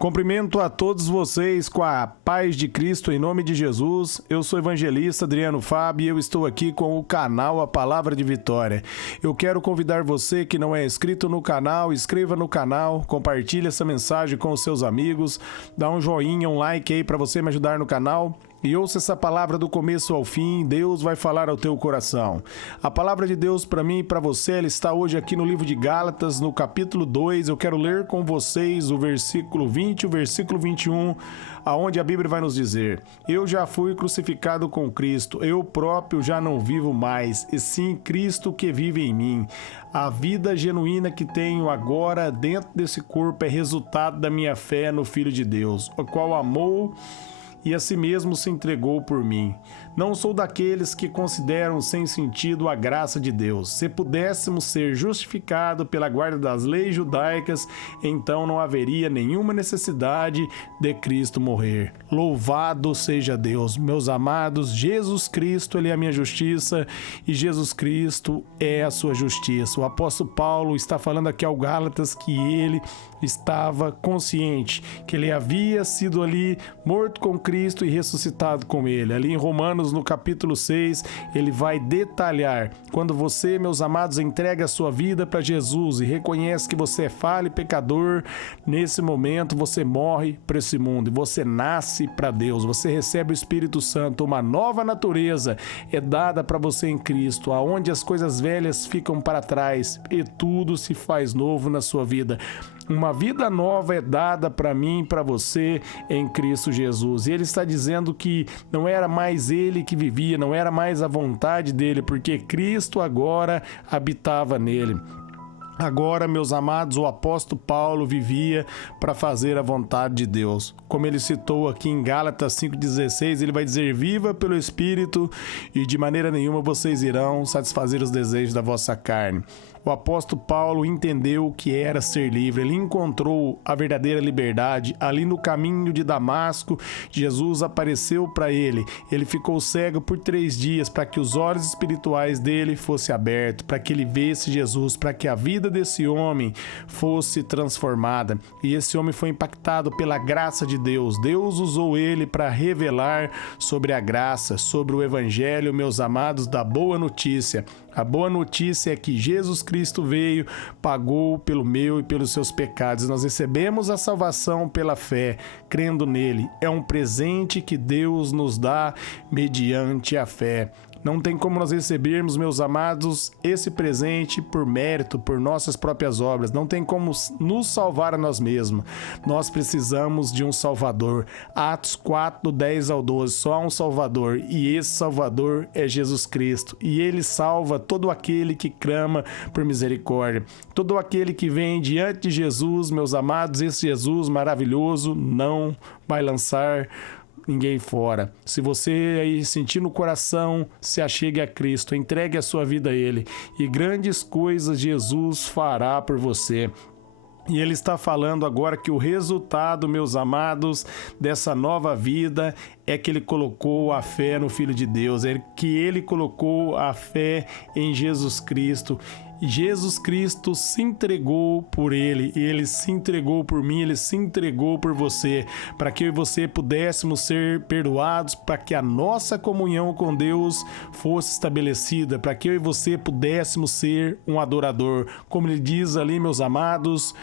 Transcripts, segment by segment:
Cumprimento a todos vocês com a paz de Cristo em nome de Jesus. Eu sou o evangelista Adriano Fábio e eu estou aqui com o canal A Palavra de Vitória. Eu quero convidar você que não é inscrito no canal, inscreva no canal, compartilhe essa mensagem com os seus amigos, dá um joinha, um like aí para você me ajudar no canal. E ouça essa palavra do começo ao fim, Deus vai falar ao teu coração. A palavra de Deus para mim e para você, ela está hoje aqui no livro de Gálatas, no capítulo 2. Eu quero ler com vocês o versículo 20 e o versículo 21, aonde a Bíblia vai nos dizer: Eu já fui crucificado com Cristo, eu próprio já não vivo mais, e sim Cristo que vive em mim. A vida genuína que tenho agora dentro desse corpo é resultado da minha fé no Filho de Deus, o qual amou e a si mesmo se entregou por mim. Não sou daqueles que consideram sem sentido a graça de Deus. Se pudéssemos ser justificados pela guarda das leis judaicas, então não haveria nenhuma necessidade de Cristo morrer. Louvado seja Deus. Meus amados, Jesus Cristo, Ele é a minha justiça e Jesus Cristo é a sua justiça. O apóstolo Paulo está falando aqui ao Gálatas que ele estava consciente, que ele havia sido ali morto com Cristo e ressuscitado com ele. Ali em Romanos, no capítulo 6, ele vai detalhar: quando você, meus amados, entrega a sua vida para Jesus e reconhece que você é falho e pecador, nesse momento você morre para esse mundo e você nasce para Deus. Você recebe o Espírito Santo, uma nova natureza é dada para você em Cristo, aonde as coisas velhas ficam para trás e tudo se faz novo na sua vida. Uma vida nova é dada para mim e para você em Cristo Jesus. E ele está dizendo que não era mais ele que vivia, não era mais a vontade dele, porque Cristo agora habitava nele. Agora, meus amados, o apóstolo Paulo vivia para fazer a vontade de Deus. Como ele citou aqui em Gálatas 5,16, ele vai dizer: viva pelo Espírito e de maneira nenhuma vocês irão satisfazer os desejos da vossa carne. O apóstolo Paulo entendeu o que era ser livre. Ele encontrou a verdadeira liberdade. Ali no caminho de Damasco, Jesus apareceu para ele. Ele ficou cego por 3 dias para que os olhos espirituais dele fossem abertos, para que ele visse Jesus, para que a vida desse homem fosse transformada. E esse homem foi impactado pela graça de Deus. Deus usou ele para revelar sobre a graça, sobre o evangelho, meus amados, da boa notícia. A boa notícia é que Jesus Cristo veio, pagou pelo meu e pelos seus pecados. Nós recebemos a salvação pela fé, crendo nele. É um presente que Deus nos dá mediante a fé. Não tem como nós recebermos, meus amados, esse presente por mérito, por nossas próprias obras. Não tem como nos salvar a nós mesmos. Nós precisamos de um Salvador. Atos 4, do 10 ao 12. Só há um Salvador e esse Salvador é Jesus Cristo. E ele salva todo aquele que clama por misericórdia. Todo aquele que vem diante de Jesus, meus amados, esse Jesus maravilhoso não vai lançar ninguém fora. Se você aí sentir no coração, se achegue a Cristo, entregue a sua vida a Ele e grandes coisas Jesus fará por você. E ele está falando agora que o resultado, meus amados, dessa nova vida é que ele colocou a fé no Filho de Deus, é que ele colocou a fé em Jesus Cristo. Jesus Cristo se entregou por ele, e ele se entregou por mim, ele se entregou por você, para que eu e você pudéssemos ser perdoados, para que a nossa comunhão com Deus fosse estabelecida, para que eu e você pudéssemos ser um adorador. Como ele diz ali, meus amados,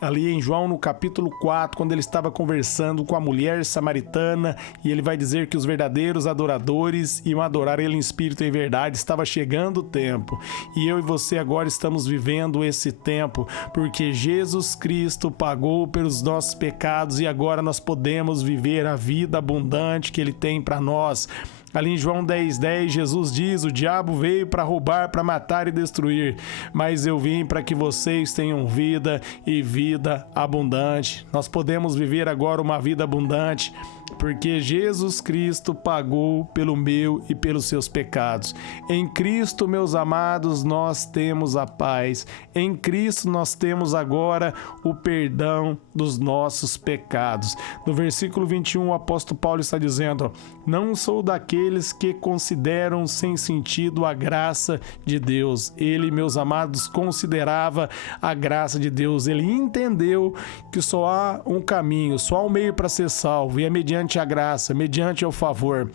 ali em João no capítulo 4, quando ele estava conversando com a mulher samaritana, e ele vai dizer que os verdadeiros adoradores iam adorar ele em espírito e em verdade. Estava chegando o tempo, e eu e você agora estamos vivendo esse tempo, porque Jesus Cristo pagou pelos nossos pecados e agora nós podemos viver a vida abundante que ele tem para nós. Ali em João 10,10, Jesus diz: o diabo veio para roubar, para matar e destruir, mas eu vim para que vocês tenham vida e vida abundante. Nós podemos viver agora uma vida abundante porque Jesus Cristo pagou pelo meu e pelos seus pecados. Em Cristo, meus amados, nós temos a paz. Em Cristo nós temos agora o perdão dos nossos pecados. No versículo 21, o apóstolo Paulo está dizendo: não sou daquele aqueles que consideram sem sentido a graça de Deus. Ele, meus amados, considerava a graça de Deus. Ele entendeu que só há um caminho, só há um meio para ser salvo, e é mediante a graça, mediante o favor.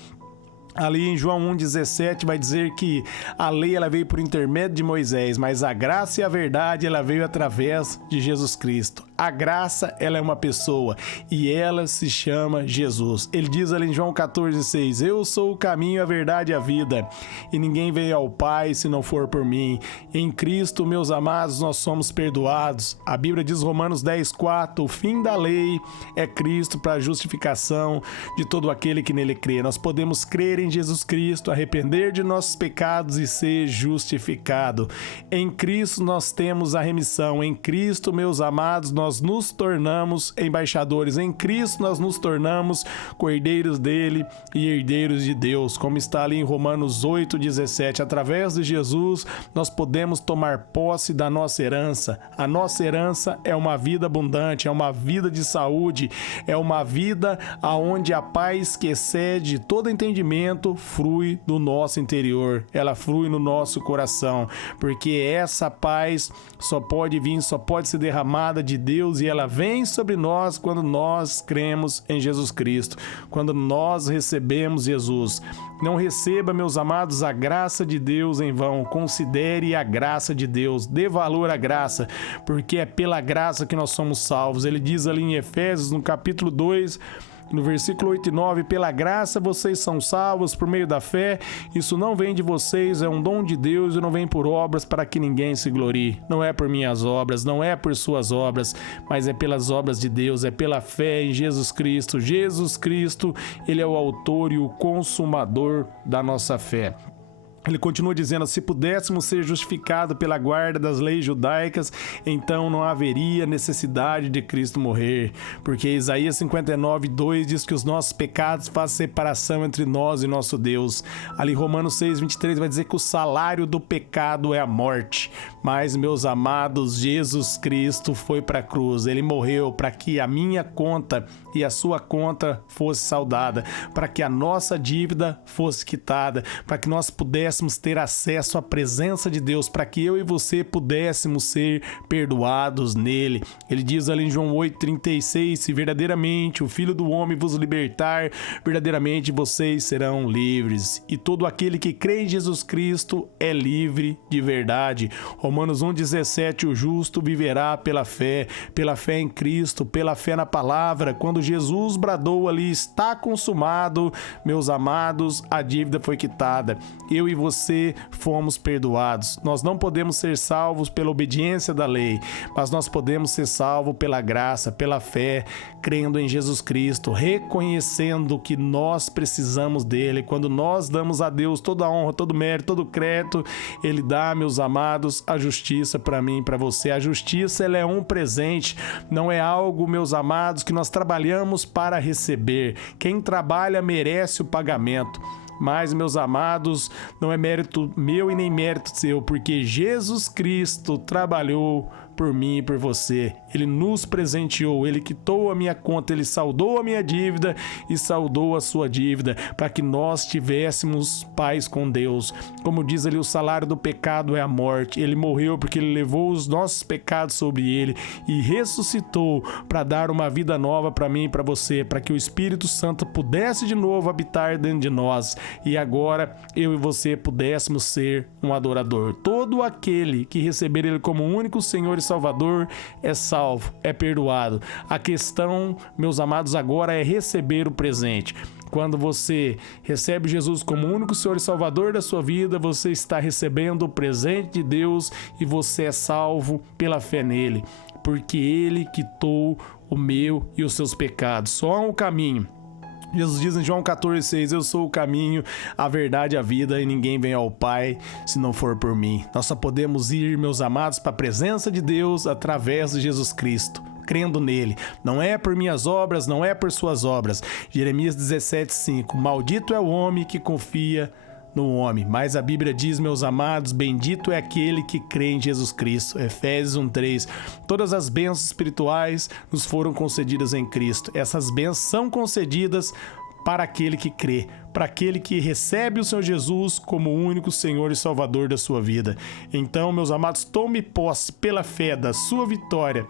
Ali em João 1,17 vai dizer que a lei ela veio por intermédio de Moisés, mas a graça e a verdade ela veio através de Jesus Cristo. A graça ela é uma pessoa e ela se chama Jesus. Ele diz ali em João 14,6: eu sou o caminho, a verdade e a vida, e ninguém veio ao Pai se não for por mim. Em Cristo, meus amados, nós somos perdoados. A Bíblia diz, Romanos 10,4: o fim da lei é Cristo para a justificação de todo aquele que nele crê. Nós podemos crer em Jesus Cristo, arrepender de nossos pecados e ser justificado. Em Cristo nós temos a remissão. Em Cristo, meus amados, nós nos tornamos embaixadores. Em Cristo nós nos tornamos cordeiros dele e herdeiros de Deus, como está ali em Romanos 8,17. Através de Jesus nós podemos tomar posse da nossa herança. A nossa herança é uma vida abundante, é uma vida de saúde, é uma vida onde a paz que excede todo entendimento flui do nosso interior, ela flui no nosso coração, porque essa paz só pode vir, só pode ser derramada de Deus, e ela vem sobre nós quando nós cremos em Jesus Cristo, quando nós recebemos Jesus. Não receba, meus amados, a graça de Deus em vão. Considere a graça de Deus, dê valor à graça, porque é pela graça que nós somos salvos. Ele diz ali em Efésios, no capítulo 2, no versículo 8 e 9, pela graça vocês são salvos por meio da fé, isso não vem de vocês, é um dom de Deus e não vem por obras para que ninguém se glorie. Não é por minhas obras, não é por suas obras, mas é pelas obras de Deus, é pela fé em Jesus Cristo. Jesus Cristo, ele é o autor e o consumador da nossa fé. Ele continua dizendo, se pudéssemos ser justificados pela guarda das leis judaicas, então não haveria necessidade de Cristo morrer, porque Isaías 59:2 diz que os nossos pecados fazem separação entre nós e nosso Deus. Ali Romanos 6:23 vai dizer que o salário do pecado é a morte, mas, meus amados, Jesus Cristo foi para a cruz, ele morreu para que a minha conta e a sua conta fosse saldada, para que a nossa dívida fosse quitada, para que nós pudéssemos ter acesso à presença de Deus, para que eu e você pudéssemos ser perdoados nele. Ele diz ali em João 8:36, se verdadeiramente o Filho do Homem vos libertar, verdadeiramente vocês serão livres. E todo aquele que crê em Jesus Cristo é livre de verdade. Romanos 1:17, o justo viverá pela fé em Cristo, pela fé na palavra. Quando Jesus bradou ali, está consumado, meus amados, a dívida foi quitada. Eu e você fomos perdoados. Nós não podemos ser salvos pela obediência da lei, mas nós podemos ser salvos pela graça, pela fé, crendo em Jesus Cristo, reconhecendo que nós precisamos dele. Quando nós damos a Deus toda a honra, todo o mérito, todo o crédito, ele dá, meus amados, a justiça para mim e para você. A justiça, ela é um presente, não é algo, meus amados, que nós trabalhamos para receber. Quem trabalha merece o pagamento. Mas, meus amados, não é mérito meu e nem mérito seu, porque Jesus Cristo trabalhou por mim e por você. Ele nos presenteou, ele quitou a minha conta, ele saldou a minha dívida e saldou a sua dívida, para que nós tivéssemos paz com Deus. Como diz ali, o salário do pecado é a morte. Ele morreu porque ele levou os nossos pecados sobre ele e ressuscitou para dar uma vida nova para mim e para você, para que o Espírito Santo pudesse de novo habitar dentro de nós e agora eu e você pudéssemos ser um adorador. Todo aquele que receber ele como único Senhor e Salvador é salvo, é perdoado. A questão, meus amados, agora é receber o presente. Quando você recebe Jesus como único Senhor e Salvador da sua vida, você está recebendo o presente de Deus e você é salvo pela fé nele, porque ele quitou o meu e os seus pecados. Só há um caminho. Jesus diz em João 14:6, eu sou o caminho, a verdade e a vida, e ninguém vem ao Pai se não for por mim. Nós só podemos ir, meus amados, para a presença de Deus através de Jesus Cristo, crendo nele. Não é por minhas obras, não é por suas obras. Jeremias 17:5, maldito é o homem que confia no homem. Mas a Bíblia diz, meus amados, bendito é aquele que crê em Jesus Cristo. Efésios 1:3. Todas as bênçãos espirituais nos foram concedidas em Cristo. Essas bênçãos são concedidas para aquele que crê, para aquele que recebe o Senhor Jesus como o único Senhor e Salvador da sua vida. Então, meus amados, tome posse pela fé da sua vitória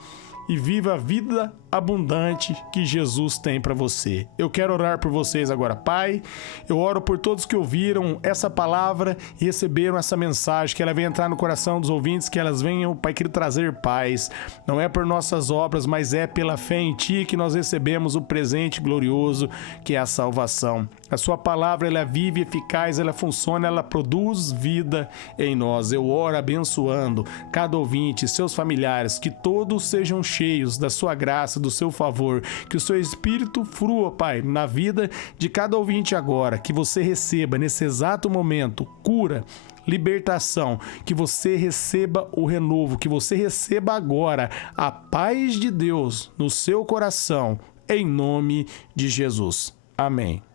e viva a vida abundante que Jesus tem para você. Eu quero orar por vocês agora, Pai. Eu oro por todos que ouviram essa palavra e receberam essa mensagem, que ela venha entrar no coração dos ouvintes, que elas venham, Pai, querer trazer paz. Não é por nossas obras, mas é pela fé em Ti que nós recebemos o presente glorioso, que é a salvação. A Sua palavra, ela é viva e eficaz, ela funciona, ela produz vida em nós. Eu oro abençoando cada ouvinte, seus familiares, que todos sejam cheios da Sua graça, do Seu favor, que o Seu Espírito flua, Pai, na vida de cada ouvinte agora, que você receba nesse exato momento cura, libertação, que você receba o renovo, que você receba agora a paz de Deus no seu coração, em nome de Jesus. Amém.